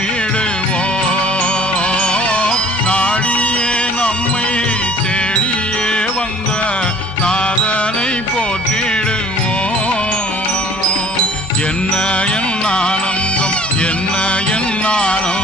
போற்றிடுவோம். நாடியே நம்மை தேடியே வந்த நாதனை போற்றிடுவோம். என்ன என் ஆனந்தம், என்ன என் ஆனந்தம்,